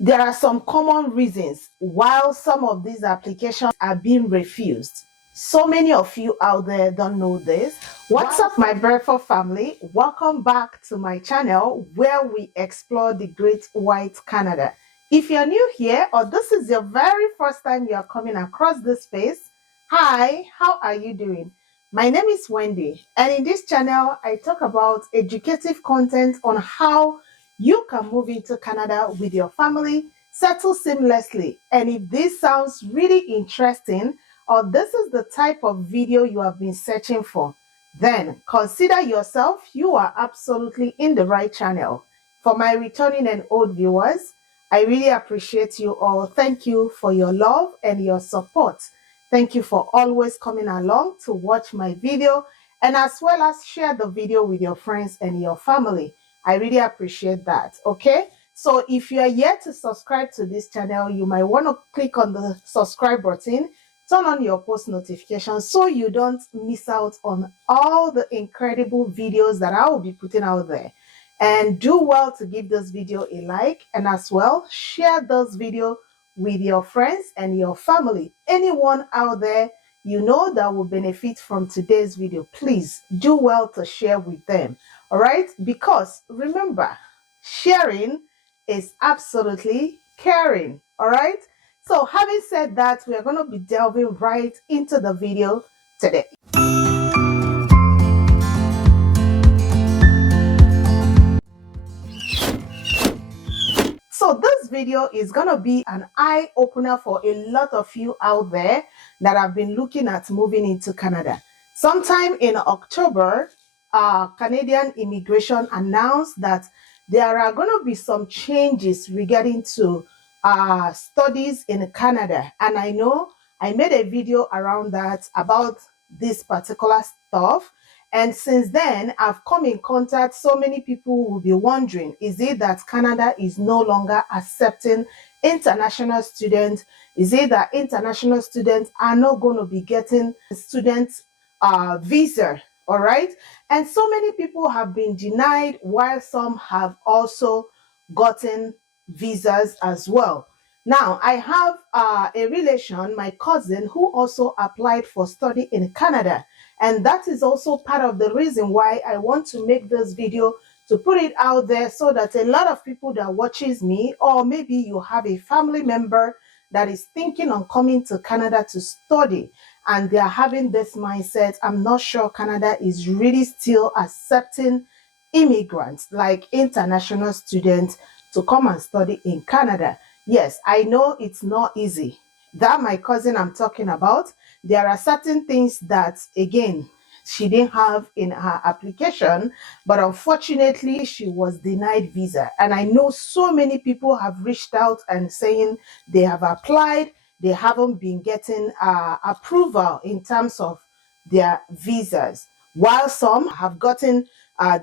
There are some common reasons why some of these applications are being refused. So many of you out there don't know this. What's up, my breakfast family? Welcome back to my channel where we explore the Great White Canada. If you're new here or this is your very first time you're coming across this space, hi, how are you doing? My name is Wendy, and in this channel, I talk about educative content on how you can move into Canada with your family, settle seamlessly. And if this sounds really interesting, or this is the type of video you have been searching for, then consider yourself you are absolutely in the right channel. For my returning and old viewers, I really appreciate you all. Thank you for your love and your support. Thank you for always coming along to watch my video and as well as share the video with your friends and your family. I really appreciate that. Okay, so if you are yet to subscribe to this channel, you might want to click on the subscribe button, turn on your post notifications so you don't miss out on all the incredible videos that I will be putting out there. And do well to give this video a like, and as well share this video with your friends and your family. Anyone out there you know that will benefit from today's video, please do well to share with them. All right, because remember, sharing is absolutely caring. All right, so having said that, we are going to be delving right into the video today. So this video is going to be an eye-opener for a lot of you out there that have been looking at moving into Canada. Sometime in October, Canadian immigration announced that there are going to be some changes regarding to studies in Canada. And I know I made a video around that about this particular stuff. And since then, I've come in contact, so many people will be wondering, is it that Canada is no longer accepting international students? Is it that international students are not going to be getting student visa? All right. And so many people have been denied, while some have also gotten visas as well. Now, I have a relation, my cousin, who also applied for study in Canada. And that is also part of the reason why I want to make this video, to put it out there so that a lot of people that watches me, or maybe you have a family member that is thinking on coming to Canada to study, and they are having this mindset, I'm not sure Canada is really still accepting immigrants like international students to come and study in Canada. Yes, I know it's not easy. That my cousin I'm talking about, there are certain things that, again, she didn't have in her application, but unfortunately she was denied visa. And I know so many people have reached out and saying they have applied, they haven't been getting approval in terms of their visas, while some have gotten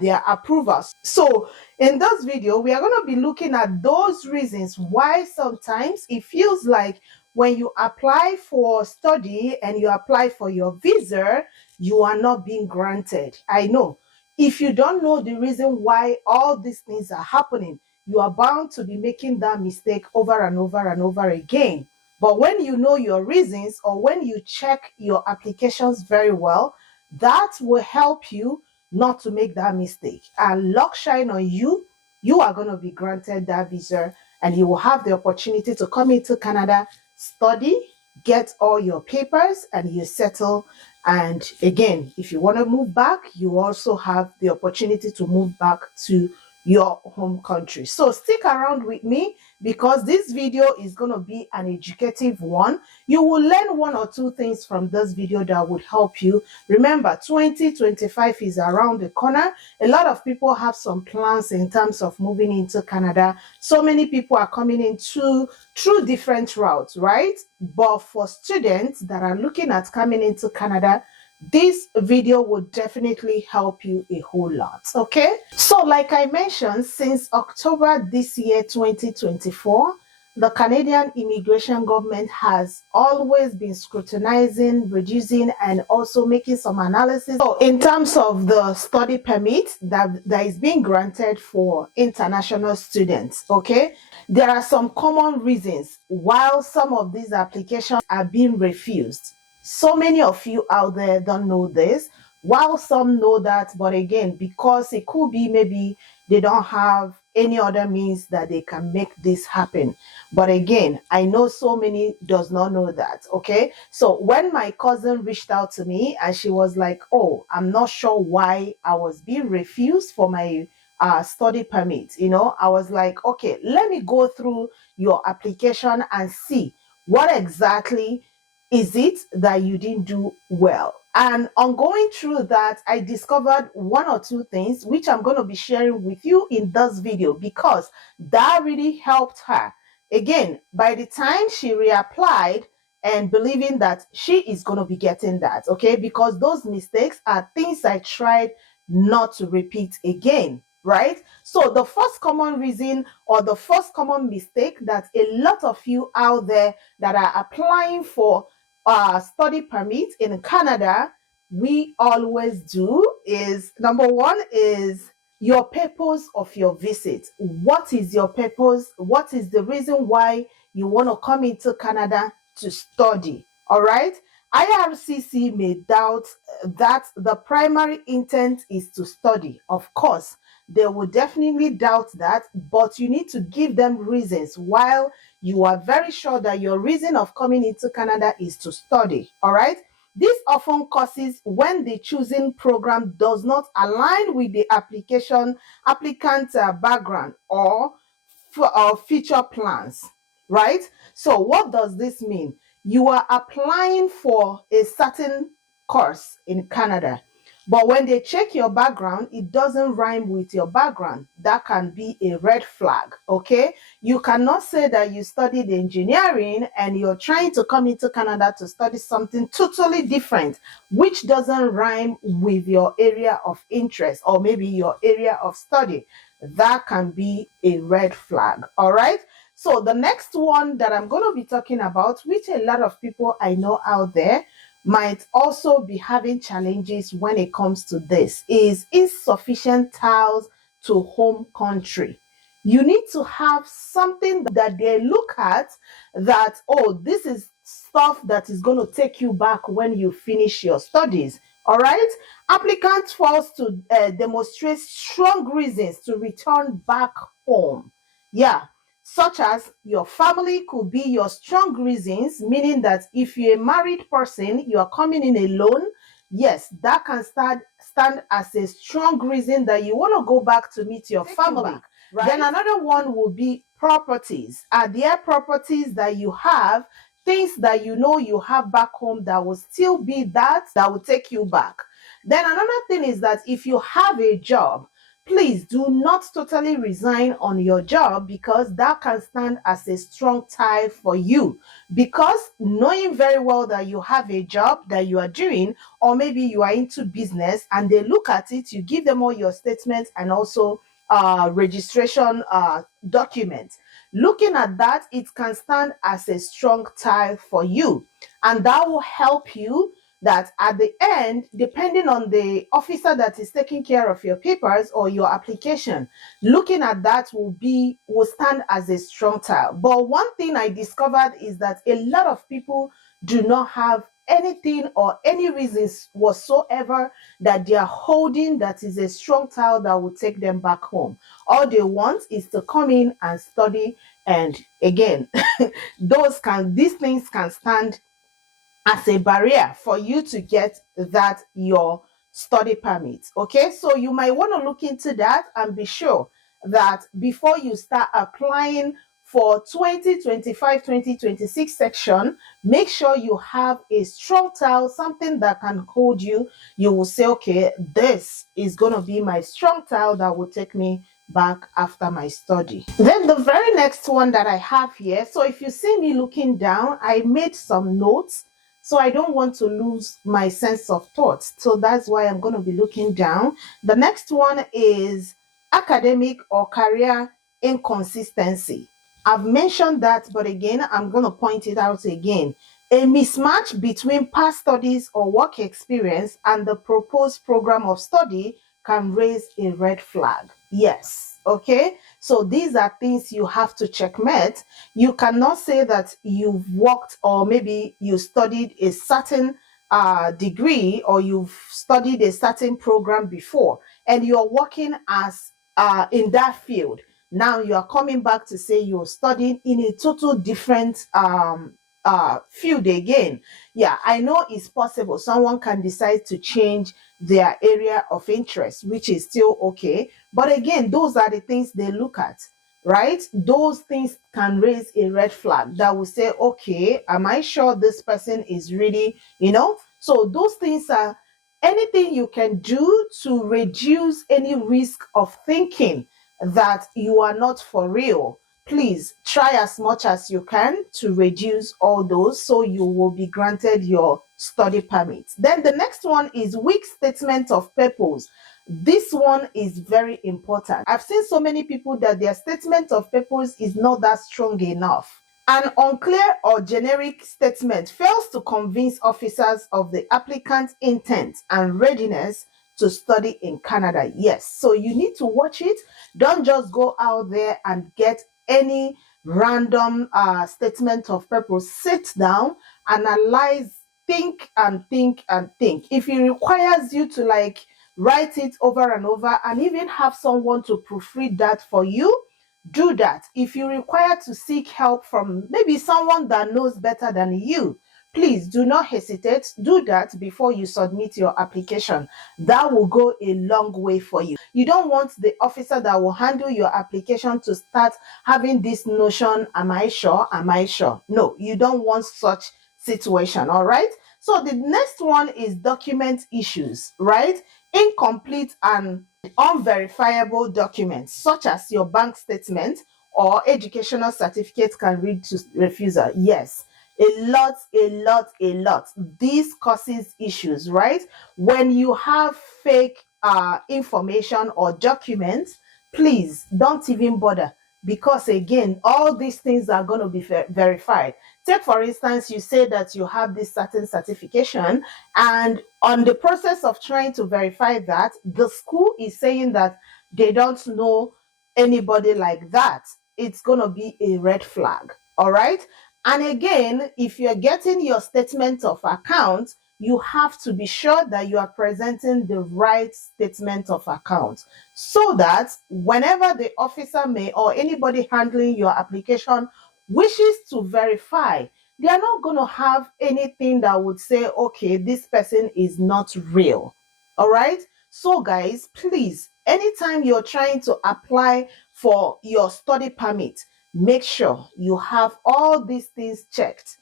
their approvals. So in this video, we are going to be looking at those reasons why sometimes it feels like when you apply for study and you apply for your visa, you are not being granted. I know. If you don't know the reason why all these things are happening, you are bound to be making that mistake over and over and over again. But when you know your reasons, or when you check your applications very well, that will help you not to make that mistake. And luck shine on you, you are going to be granted that visa, and you will have the opportunity to come into Canada, study, get all your papers, and you settle. And again, if you want to move back, you also have the opportunity to move back to your home country. So stick around with me, because this video is going to be an educative one. You will learn one or two things from this video that would help you. Remember, 2025 is around the corner. A lot of people have some plans in terms of moving into Canada. So many people are coming into through different routes, right? But for students that are looking at coming into Canada, this video will definitely help you a whole lot. Okay, so like I mentioned, since October this year, 2024, the Canadian immigration government has always been scrutinizing, reducing, and also making some analysis. So in terms of the study permit that is being granted for international students, okay, there are some common reasons why some of these applications are being refused. So many of you out there don't know this, while some know that, but again, because it could be maybe they don't have any other means that they can make this happen. But again, I know so many does not know that. Okay, so when my cousin reached out to me and she was like, oh, I'm not sure why I was being refused for my study permit, I was like, okay, let me go through your application and see what exactly is it that you didn't do well. And on going through that, I discovered one or two things which I'm going to be sharing with you in this video, because that really helped her. Again, by the time she reapplied and believing that she is going to be getting that, okay, because those mistakes are things I tried not to repeat again, right? So the first common reason or the first common mistake that a lot of you out there that are applying for study permit in Canada, we always do is, number one is your purpose of your visit. What is your purpose? What is the reason why you want to come into Canada to study? All right. IRCC may doubt that the primary intent is to study. Of course, they will definitely doubt that, but you need to give them reasons while you are very sure that your reason of coming into Canada is to study. All right. This often causes when the choosing program does not align with the applicant's background or future plans, right? So what does this mean? You are applying for a certain course in Canada, but when they check your background, it doesn't rhyme with your background. That can be a red flag, okay? You cannot say that you studied engineering and you're trying to come into Canada to study something totally different, which doesn't rhyme with your area of interest or maybe your area of study. That can be a red flag, all right? So the next one that I'm going to be talking about, which a lot of people I know out there might also be having challenges when it comes to this, is insufficient ties to home country. You need to have something that they look at that, oh, this is stuff that is going to take you back when you finish your studies. All right. Applicants forced to demonstrate strong reasons to return back home. Yeah, such as your family could be your strong reasons, meaning that if you're a married person, you are coming in alone. Yes, that can stand as a strong reason that you want to go back to meet your family. Right? Then another one will be properties. Are there properties that you have, things that you know you have back home that will still be that will take you back? Then another thing is that if you have a job, please do not totally resign on your job, because that can stand as a strong tie for you. Because knowing very well that you have a job that you are doing, or maybe you are into business and they look at it, you give them all your statements and also registration documents. Looking at that, it can stand as a strong tie for you, and that will help you that at the end, depending on the officer that is taking care of your papers or your application, looking at that will stand as a strong tile. But one thing I discovered is that a lot of people do not have anything or any reasons whatsoever that they are holding that is a strong tile that will take them back home. All they want is to come in and study, and again, these things can stand as a barrier for you to get that your study permit. Okay, so you might want to look into that and be sure that before you start applying for 2025 2026 section, make sure you have a strong tile, something that can hold you. You will say, okay, this is going to be my strong tile that will take me back after my study. Then the very next one that I have here, so if you see me looking down, I made some notes, so I don't want to lose my sense of thought. So that's why I'm going to be looking down. The next one is academic or career inconsistency. I've mentioned that, but again, I'm going to point it out again. A mismatch between past studies or work experience and the proposed program of study can raise a red flag. Yes. Okay. So these are things you have to checkmate. You cannot say that you've worked or maybe you studied a certain degree or you've studied a certain program before and you're working as in that field. Now you are coming back to say you're studying in a total different field again. Yeah, I know it's possible. Someone can decide to change their area of interest, which is still okay. But again, those are the things they look at, right? Those things can raise a red flag that will say, okay, am I sure this person is really, So those things are anything you can do to reduce any risk of thinking that you are not for real. Please try as much as you can to reduce all those so you will be granted your study permit. Then the next one is weak statement of purpose. This one is very important. I've seen so many people that their statement of purpose is not that strong enough. An unclear or generic statement fails to convince officers of the applicant's intent and readiness to study in Canada. Yes, so you need to watch it. Don't just go out there and get any random statement of purpose. Sit down, analyze, think and think and think. If it requires you to write it over and over and even have someone to proofread that for you, do that. If you require to seek help from maybe someone that knows better than you, please do not hesitate. Do that before you submit your application. That will go a long way for you. You don't want the officer that will handle your application to start having this notion, am I sure? Am I sure? No, you don't want such situation, all right? So the next one is document issues, right? Incomplete and unverifiable documents such as your bank statement or educational certificate can lead to refusal. Yes, a lot. This causes issues, right? When you have fake information or documents, please don't even bother, because again, all these things are going to be verified. Take for instance, you say that you have this certain certification, and on the process of trying to verify that, the school is saying that they don't know anybody like that. It's going to be a red flag. All right. And again, if you're getting your statement of account, you have to be sure that you are presenting the right statement of account so that whenever the officer may or anybody handling your application wishes to verify, they are not going to have anything that would say, okay, this person is not real. All right. So, guys, please, anytime you're trying to apply for your study permit, make sure you have all these things checked.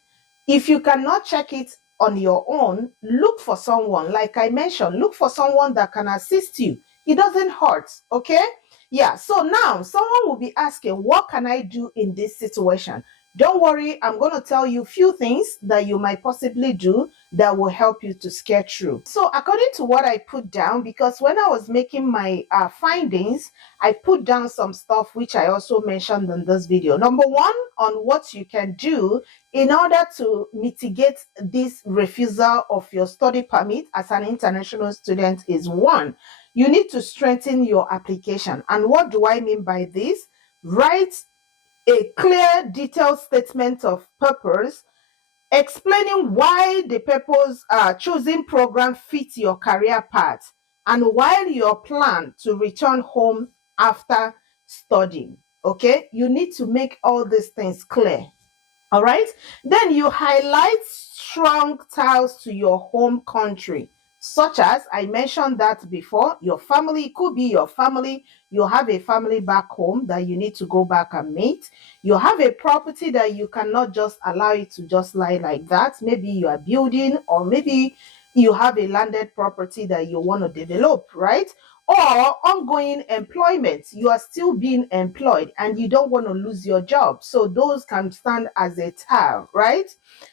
If you cannot check it on your own, look for someone. Like I mentioned, look for someone that can assist you. It doesn't hurt, okay? Yeah, so now someone will be asking, what can I do in this situation? Don't worry, I'm going to tell you a few things that you might possibly do that will help you to scare through. So according to what I put down, because when I was making my findings, I put down some stuff which I also mentioned in this video. Number one, on what you can do in order to mitigate this refusal of your study permit as an international student is one, you need to strengthen your application. And what do I mean by this? Write a clear, detailed statement of purpose explaining why the purpose choosing program fits your career path and why your plan to return home after studying. Okay, you need to make all these things clear. All right. Then you highlight strong ties to your home country, such as I mentioned that before, your family. It could be your family. You have a family back home that you need to go back and meet. You have a property that you cannot just allow it to just lie like that. Maybe you are building, or maybe you have a landed property that you want to develop, right? Or ongoing employment, you are still being employed and you don't want to lose your job, so those can stand as a tile, right?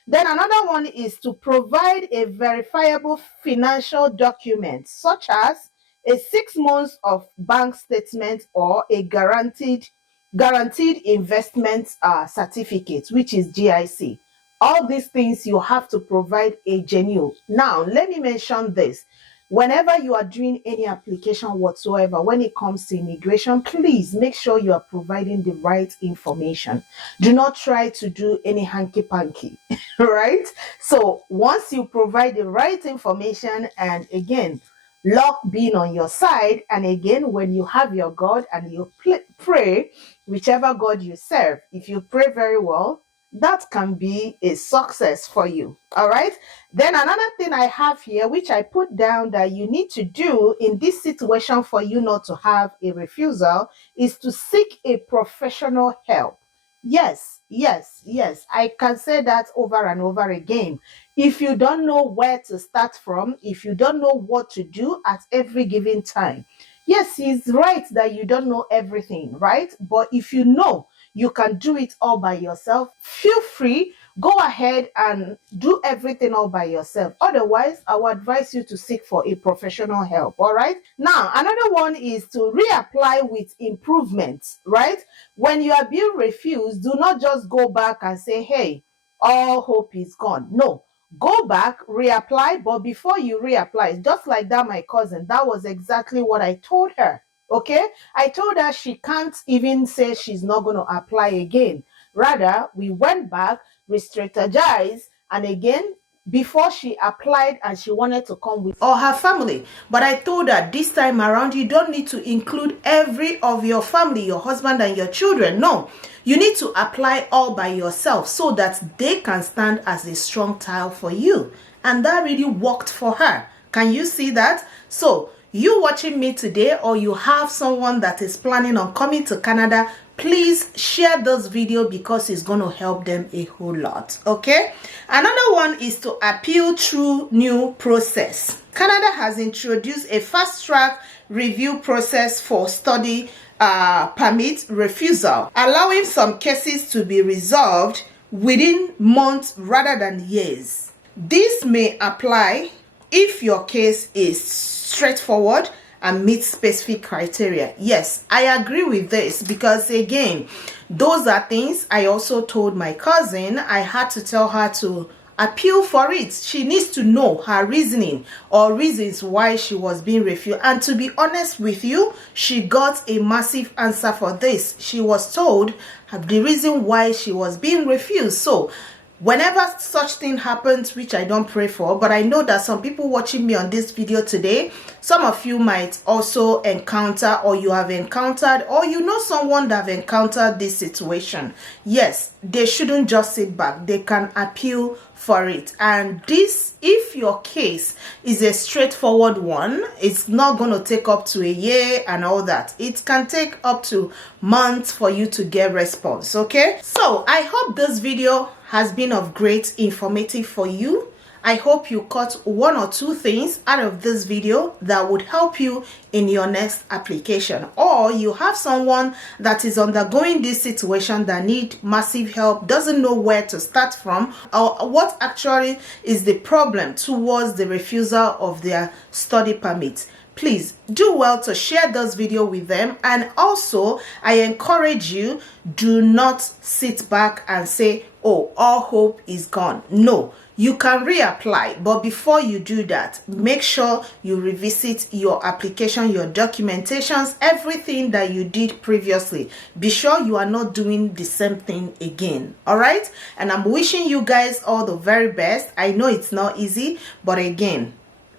Then another one is to provide a verifiable financial document such as a 6 months of bank statement or a guaranteed guaranteed investment certificate, which is GIC. All these things you have to provide a genuine. Now, let me mention this. Whenever you are doing any application whatsoever, when it comes to immigration, please make sure you are providing the right information. Do not try to do any hanky-panky, right? So once you provide the right information, and again, luck being on your side, and again, when you have your God and you pray, whichever God you serve, if you pray very well, that can be a success for you. All right. Then another thing I have here, which I put down that you need to do in this situation for you not to have a refusal, is to seek a professional help. Yes, yes, yes. I can say that over and over again. If you don't know where to start from, if you don't know what to do at every given time, yes, he's right that you don't know everything, right? But if you know you can do it all by yourself, feel free, go ahead and do everything all by yourself. Otherwise, I would advise you to seek for a professional help. All right. Now, another one is to reapply with improvements, right? When you are being refused, do not just go back and say, hey, all hope is gone. No, go back, reapply. But before you reapply, just like that, my cousin, that was exactly what I told her. Okay, I told her she can't even say she's not going to apply again. Rather, we went back, we strategized, and again, before she applied and she wanted to come with all her family. But I told her this time around, you don't need to include every of your family, your husband and your children. No, you need to apply all by yourself so that they can stand as a strong tile for you. And that really worked for her. Can you see that? So, you watching me today, or you have someone that is planning on coming to Canada, please share this video because it's going to help them a whole lot. Okay, another one is to appeal through new process. Canada has introduced a fast-track review process for study permit refusal, allowing some cases to be resolved within months rather than years. This may apply if your case is straightforward and meets specific criteria. Yes, I agree with this because again, those are things I also told my cousin. I had to tell her to appeal for it. She needs to know her reasoning or reasons why she was being refused. And to be honest with you, she got a massive answer for this. She was told the reason why she was being refused. So whenever such thing happens, which I don't pray for, but I know that some people watching me on this video today, some of you might also encounter, or you have encountered, or you know someone that have encountered this situation. Yes, they shouldn't just sit back. They can appeal for it. And this, if your case is a straightforward one, it's not going to take up to a year and all that. It can take up to months for you to get response. Okay, so I hope this video has been of great informative for you. I hope you caught one or two things out of this video that would help you in your next application, or you have someone that is undergoing this situation that need massive help, doesn't know where to start from, or what actually is the problem towards the refusal of their study permit. Please do well to share this video with them. And also, I encourage you, do not sit back and say, oh, all hope is gone. No, you can reapply. But before you do that, make sure you revisit your application, your documentations, everything that you did previously. Be sure you are not doing the same thing again. All right? And I'm wishing you guys all the very best. I know it's not easy, but again,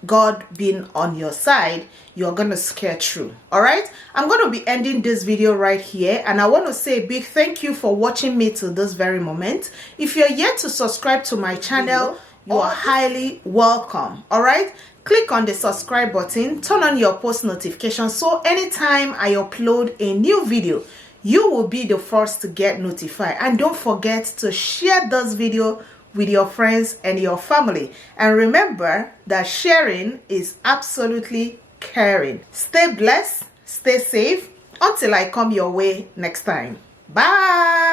God being on your side, you're gonna scare through. All right, I'm gonna be ending this video right here, and I want to say a big thank you for watching me to this very moment. If you're yet to subscribe to my channel, you are highly welcome. All right, click on the subscribe button, turn on your post notifications, so anytime I upload a new video, you will be the first to get notified. And don't forget to share this video with your friends and your family. And remember that sharing is absolutely caring. Stay blessed, stay safe, until I come your way next time. Bye.